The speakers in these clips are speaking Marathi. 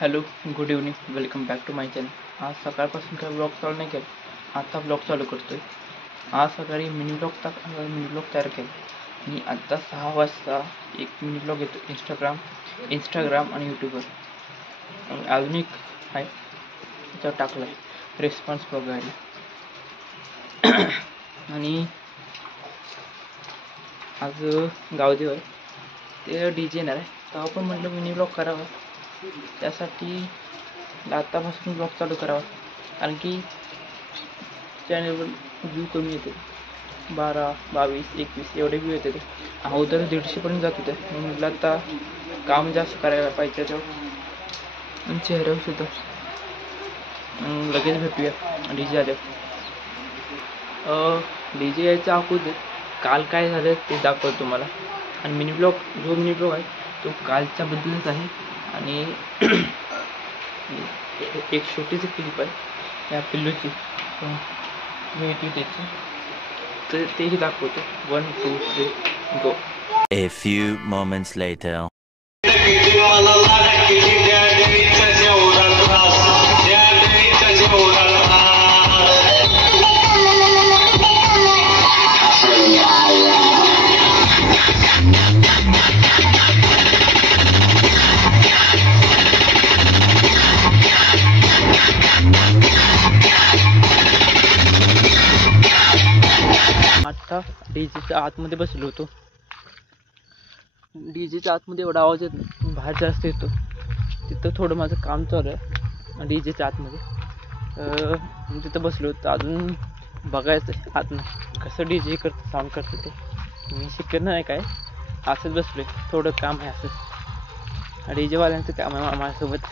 Hello, good evening, welcome back to my channel. आज सकाळपासून काय ब्लॉग चालू नाही केला, आता ब्लॉग चालू करतोय. आज सकाळी मिनी ब्लॉग तयार केला आणि आत्ता 6 वाजता एक मिनी ब्लॉग येतो इंस्टाग्राम आणि यूट्यूबवर. अजून एक आहे त्याच्यावर टाकला आहे रिस्पॉन्स बघायला. आणि आज गावदेव आहे, ते DJ येणार आहे, तेव्हा पण म्हटलं मिनी ब्लॉग करावा. त्यासाठी आत्तापासून ब्लॉग चालू करावा, कारण की चॅनलवर व्ह्यू कमी येते, 12, 22, 21 एवढे व्ह्यू येते. अगोदर 150पर्यंत जात होते. मी म्हटलं आता काम जास्त करायला पाहिजे त्याच्यावर आणि चेहऱ्यावर सुद्धा. लगेच भेटूया DJ आल्यावर. DJ यायचं अगोदर काल काय झालं ते दाखवतो तुम्हाला. आणि मिनी ब्लॉग आहे तो कालच्या बद्दलच आहे. आणि एक छोटीशी क्लिप आहे या पिल्लूची भेटली त्याची, तर तेही दाखवतो. 1, 2, 3 गो. A few moments later. आता DJच्या आतमध्ये बसलो होतो. DJच्या आतमध्ये एवढा आवाज येत नाही, बाहेर जास्त येतो. तिथं थोडं माझं काम चालू आहे DJच्या आतमध्ये. तिथं बसलो होतो. अजून बघायचं आतनं कसं DJ करतं, साऊंड करतं ते. मी शिकत नाही काय, असंच बसलो आहे. थोडं काम आहे असंच. DJ वाल्यांचं काम आहे माझ्यासोबत.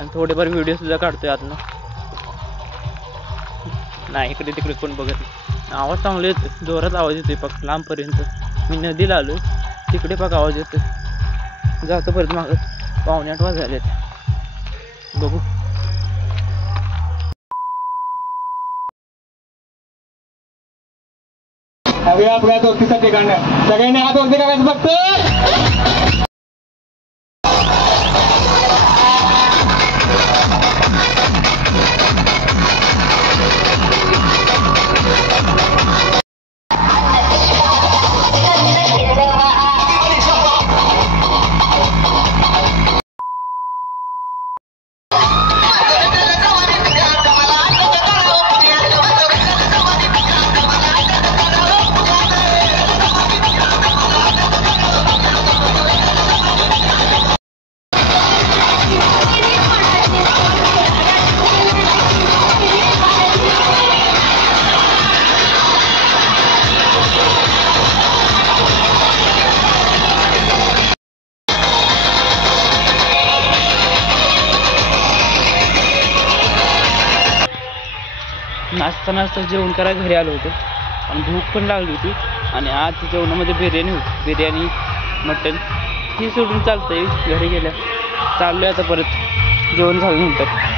आणि थोडेफार व्हिडिओसुद्धा काढतोय आतनं. नाही इकडे तिकडे कोण बघत नाही. आवाज चांगला येतो, जोरात आवाज येतोय फक्त लांबपर्यंत. मी नदीला आलो, तिकडे पाक आवाज येतो. जातो परत मागं. 7:45 वाजले. बघू. आपल्या दोस्तीसाठी गाणं सगळ्यांनी हात वरती करायचं फक्त. नाचता जेवण करायला घरी आलो होतो आणि भूक पण लागली होती. आणि आज जेवणामध्ये बिर्याणी होती, बिर्याणी मटण ही सोडून चालतंय. घरी गेल्या चाललो आहे आता परत जेवण झाल्यानंतर.